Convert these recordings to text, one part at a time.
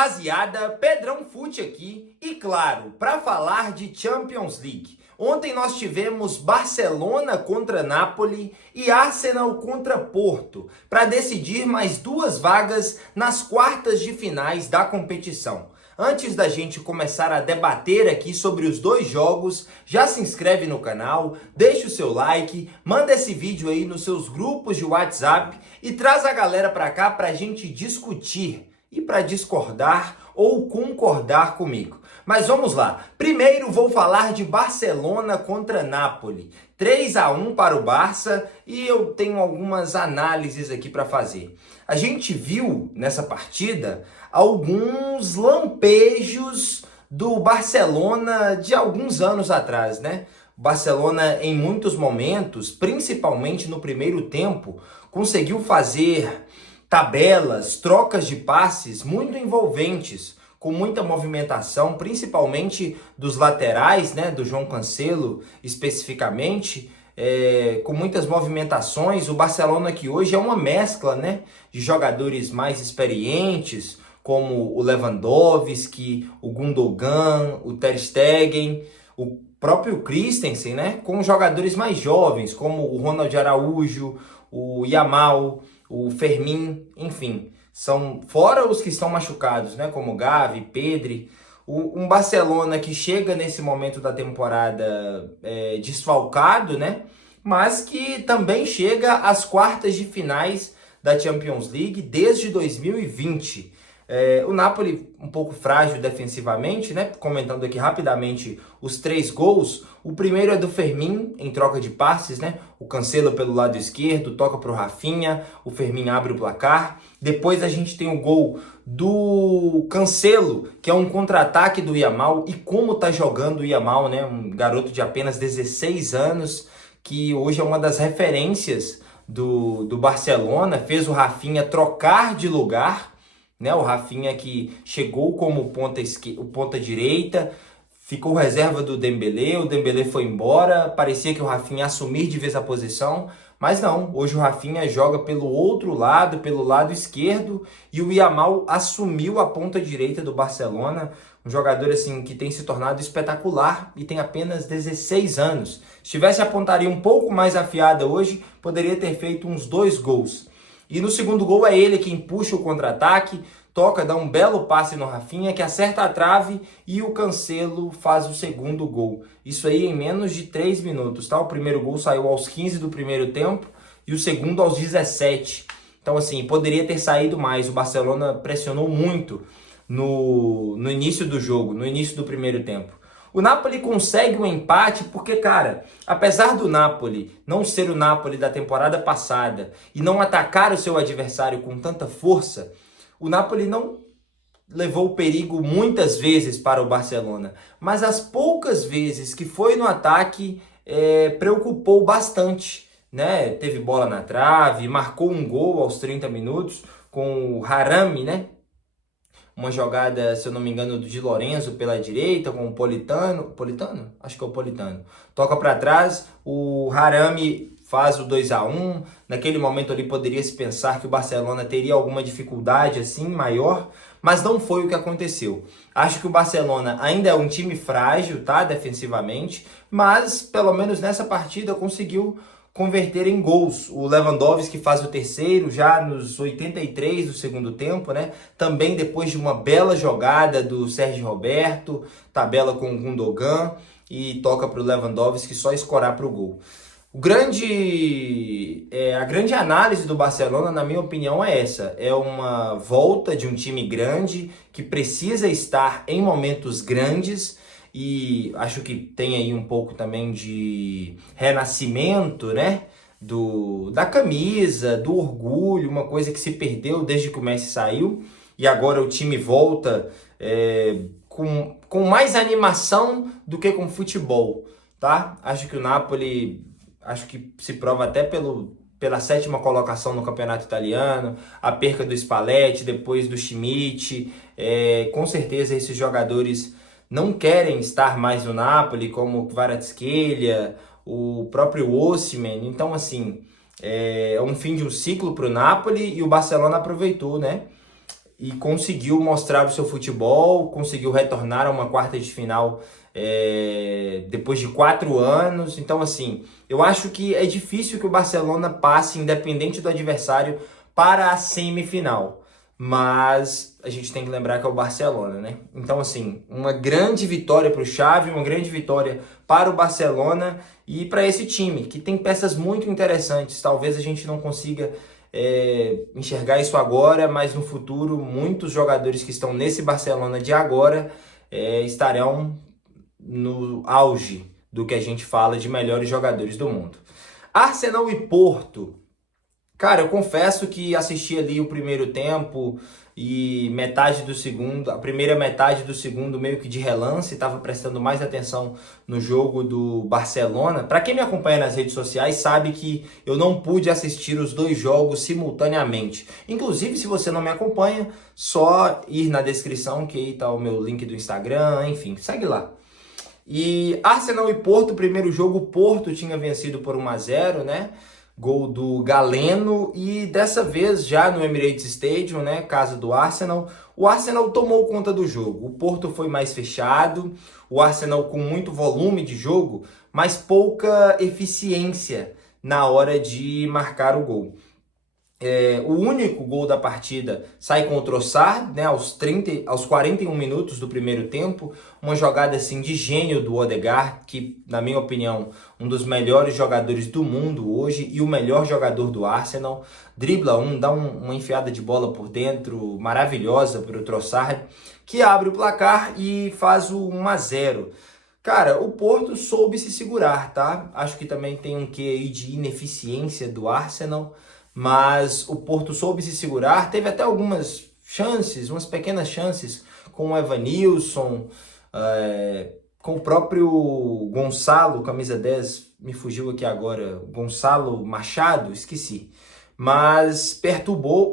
Rapaziada, Pedrão Fute aqui e claro, para falar de Champions League. Ontem nós tivemos Barcelona contra Napoli e Arsenal contra Porto para decidir mais duas vagas nas quartas de finais da competição. Antes da gente começar a debater aqui sobre os dois jogos, já se inscreve no canal, deixa o seu like, manda esse vídeo aí nos seus grupos de WhatsApp e traz a galera para cá para a gente discutir e para discordar ou concordar comigo. Mas vamos lá. Primeiro vou falar de Barcelona contra Napoli. 3-1 para o Barça e eu tenho algumas análises aqui para fazer. A gente viu nessa partida alguns lampejos do Barcelona de alguns anos atrás, né? O Barcelona em muitos momentos, principalmente no primeiro tempo, conseguiu fazer tabelas, trocas de passes muito envolventes, com muita movimentação, principalmente dos laterais, né, do João Cancelo especificamente, com muitas movimentações. O Barcelona que hoje é uma mescla, né, de jogadores mais experientes, como o Lewandowski, o Gundogan, o Ter Stegen, o próprio Christensen, né, com jogadores mais jovens, como o Ronald Araújo, o Yamal, o Fermin, enfim, são fora os que estão machucados, né, como Gavi, Pedri, um Barcelona que chega nesse momento da temporada desfalcado, né, mas que também chega às quartas de finais da Champions League desde 2020. O Napoli um pouco frágil defensivamente, né? Comentando aqui rapidamente os 3 gols. O primeiro é do Fermin, em troca de passes, né? O Cancelo pelo lado esquerdo, toca para o Rafinha, o Fermin abre o placar. Depois a gente tem o gol do Cancelo, que é um contra-ataque do Yamal. E como tá jogando o Yamal, né? Um garoto de apenas 16 anos, que hoje é uma das referências do Barcelona. Fez o Rafinha trocar de lugar, né, o Rafinha que chegou como ponta direita, ficou reserva do Dembélé, o Dembélé foi embora, parecia que o Rafinha ia assumir de vez a posição, mas não, hoje o Rafinha joga pelo outro lado, pelo lado esquerdo, e o Yamal assumiu a ponta direita do Barcelona, um jogador assim que tem se tornado espetacular e tem apenas 16 anos. Se tivesse a pontaria um pouco mais afiada hoje, poderia ter feito uns 2 gols. E no segundo gol é ele quem puxa o contra-ataque, toca, dá um belo passe no Rafinha, que acerta a trave e o Cancelo faz o segundo gol. Isso aí em menos de 3 minutos, tá? O primeiro gol saiu aos 15 do primeiro tempo e o segundo aos 17. Então assim, poderia ter saído mais. O Barcelona pressionou muito no início do jogo, no início do primeiro tempo. O Napoli consegue um empate porque, cara, apesar do Napoli não ser o Napoli da temporada passada e não atacar o seu adversário com tanta força, o Napoli não levou o perigo muitas vezes para o Barcelona. Mas as poucas vezes que foi no ataque, preocupou bastante, né? Teve bola na trave, marcou um gol aos 30 minutos com o Harami, né? Uma jogada, se eu não me engano, do Di Lorenzo pela direita, com o Politano. Politano? Acho que é o Politano. Toca para trás, o Harami faz o 2-1. Naquele momento ali poderia se pensar que o Barcelona teria alguma dificuldade assim, maior, mas não foi o que aconteceu. Acho que o Barcelona ainda é um time frágil, tá, defensivamente, mas pelo menos nessa partida conseguiu converter em gols. O Lewandowski faz o terceiro já nos 83 do segundo tempo, né? Também depois de uma bela jogada do Sérgio Roberto, tabela com o Gundogan e toca para o Lewandowski só escorar para o gol. A grande análise do Barcelona, na minha opinião, é essa. É uma volta de um time grande que precisa estar em momentos grandes. E acho que tem aí um pouco também de renascimento, né? Da camisa, do orgulho, uma coisa que se perdeu desde que o Messi saiu. E agora o time volta com mais animação do que com futebol, tá? Acho que o Napoli, se prova até pela 7ª colocação no campeonato italiano, a perca do Spalletti, depois do Schmidt. Com certeza esses jogadores não querem estar mais no Napoli, como o Kvaratskhelia, o próprio Osimhen. Então, assim, é um fim de um ciclo para o Napoli e o Barcelona aproveitou, né? e conseguiu mostrar o seu futebol, conseguiu retornar a uma quarta de final depois de 4 anos. Então, assim, eu acho que é difícil que o Barcelona passe, independente do adversário, para a semifinal. Mas a gente tem que lembrar que é o Barcelona, né? Então, assim, uma grande vitória para o Xavi, uma grande vitória para o Barcelona e para esse time, que tem peças muito interessantes. Talvez a gente não consiga enxergar isso agora, mas no futuro, muitos jogadores que estão nesse Barcelona de agora estarão no auge do que a gente fala de melhores jogadores do mundo. Arsenal e Porto. Cara, eu confesso que assisti ali o primeiro tempo e metade do segundo, a primeira metade do segundo meio que de relance, estava prestando mais atenção no jogo do Barcelona. Para quem me acompanha nas redes sociais sabe que eu não pude assistir os 2 jogos simultaneamente. Inclusive, se você não me acompanha, só ir na descrição que aí tá o meu link do Instagram, enfim, segue lá. E Arsenal e Porto, primeiro jogo, o Porto tinha vencido por 1-0, né? Gol do Galeno, e dessa vez já no Emirates Stadium, né, casa do Arsenal, o Arsenal tomou conta do jogo. O Porto foi mais fechado, o Arsenal com muito volume de jogo, mas pouca eficiência na hora de marcar o gol. O único gol da partida sai com o Trossard, né, aos 41 minutos do primeiro tempo, uma jogada assim de gênio do Odegaard, que na minha opinião um dos melhores jogadores do mundo hoje e o melhor jogador do Arsenal, dribla dá uma enfiada de bola por dentro maravilhosa para o Trossard, que abre o placar e faz o 1-0. Cara, o Porto soube se segurar, tá? Acho que também tem um quê aí de ineficiência do Arsenal, mas o Porto soube se segurar, teve até algumas chances, umas pequenas chances com o Evanilson, com o próprio Gonçalo, camisa 10, me fugiu aqui agora, Gonçalo Machado, esqueci. Mas perturbou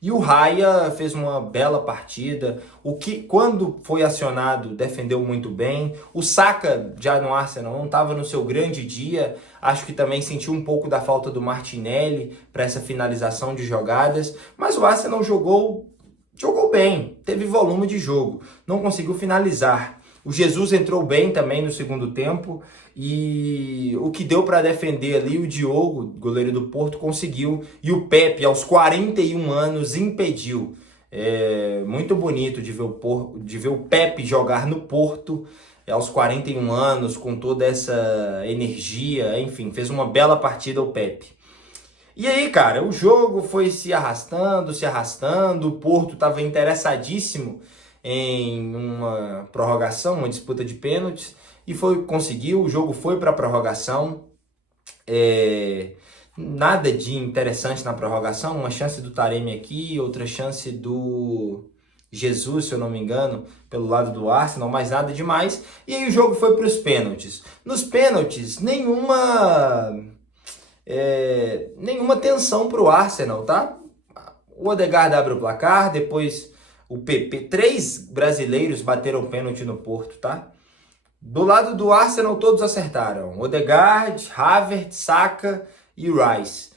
e o Raya fez uma bela partida. O que, quando foi acionado, defendeu muito bem. O Saka, já no Arsenal, não estava no seu grande dia. Acho que também sentiu um pouco da falta do Martinelli para essa finalização de jogadas. Mas o Arsenal jogou bem, teve volume de jogo, não conseguiu finalizar. O Jesus entrou bem também no segundo tempo e o que deu para defender ali, o Diogo, goleiro do Porto, conseguiu. E o Pepe, aos 41 anos, impediu. Muito bonito de ver o Pepe jogar no Porto aos 41 anos, com toda essa energia. Enfim, fez uma bela partida o Pepe. E aí, cara, o jogo foi se arrastando, o Porto estava interessadíssimo em uma prorrogação, uma disputa de pênaltis, e conseguiu, o jogo foi para a prorrogação. Nada de interessante na prorrogação, uma chance do Taremi aqui, outra chance do Jesus, se eu não me engano, pelo lado do Arsenal, mas nada demais. E aí o jogo foi para os pênaltis. Nos pênaltis, nenhuma tensão para o Arsenal, tá? O Odegaard abre o placar, depois o PP, 3 brasileiros bateram pênalti no Porto, tá? Do lado do Arsenal todos acertaram, Odegaard, Havertz, Saka e Rice,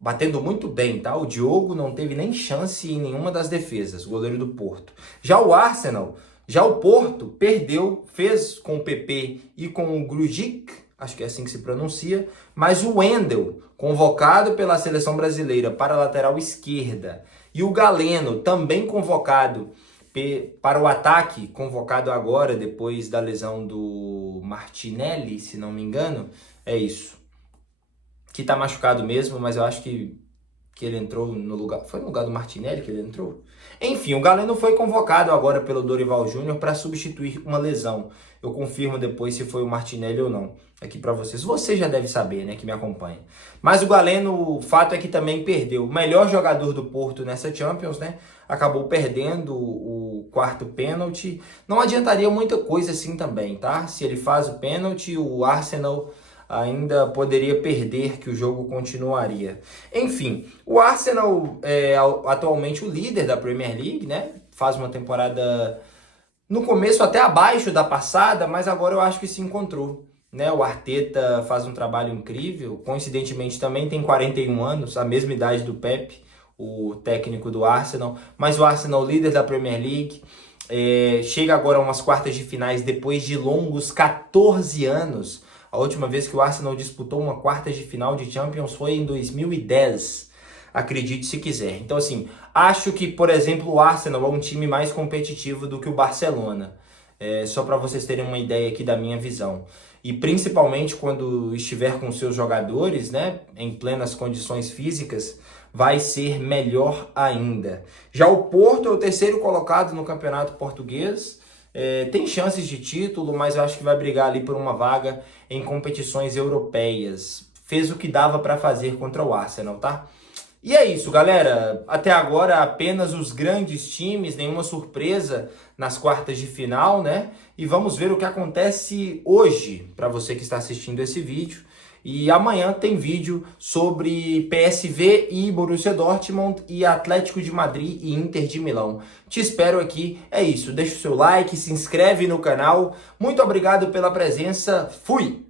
batendo muito bem, tá? O Diogo não teve nem chance em nenhuma das defesas, o goleiro do Porto. Já o Porto perdeu, fez com o PP e com o Grujic, acho que é assim que se pronuncia, mas o Wendel, convocado pela seleção brasileira para a lateral esquerda, e o Galeno, também convocado para o ataque, convocado agora, depois da lesão do Martinelli, se não me engano, é isso. Que tá machucado mesmo, mas eu acho que ele entrou no lugar... Foi no lugar do Martinelli que ele entrou? Enfim, o Galeno foi convocado agora pelo Dorival Júnior para substituir uma lesão. Eu confirmo depois se foi o Martinelli ou não, aqui para vocês. Você já deve saber, né, que me acompanha. Mas o Galeno, o fato é que também perdeu. O melhor jogador do Porto nessa Champions, né, acabou perdendo o 4º pênalti. Não adiantaria muita coisa assim também, tá? Se ele faz o pênalti, o Arsenal ainda poderia perder, que o jogo continuaria. Enfim, o Arsenal é atualmente o líder da Premier League, né? Faz uma temporada no começo até abaixo da passada, mas agora eu acho que se encontrou, né? O Arteta faz um trabalho incrível, coincidentemente também tem 41 anos, a mesma idade do Pepe, o técnico do Arsenal, mas o Arsenal, líder da Premier League, chega agora a umas quartas de finais depois de longos 14 anos. A última vez que o Arsenal disputou uma quarta de final de Champions foi em 2010. Acredite se quiser. Então, assim, acho que, por exemplo, o Arsenal é um time mais competitivo do que o Barcelona. Só para vocês terem uma ideia aqui da minha visão. E principalmente quando estiver com seus jogadores, né, em plenas condições físicas, vai ser melhor ainda. Já o Porto é o terceiro colocado no campeonato português. Tem chances de título, mas eu acho que vai brigar ali por uma vaga em competições europeias. Fez o que dava para fazer contra o Arsenal, tá? E é isso, galera. Até agora apenas os grandes times, nenhuma surpresa nas quartas de final, né? E vamos ver o que acontece hoje, para você que está assistindo esse vídeo. E amanhã tem vídeo sobre PSV e Borussia Dortmund e Atlético de Madrid e Inter de Milão. Te espero aqui. É isso. Deixa o seu like, se inscreve no canal. Muito obrigado pela presença. Fui!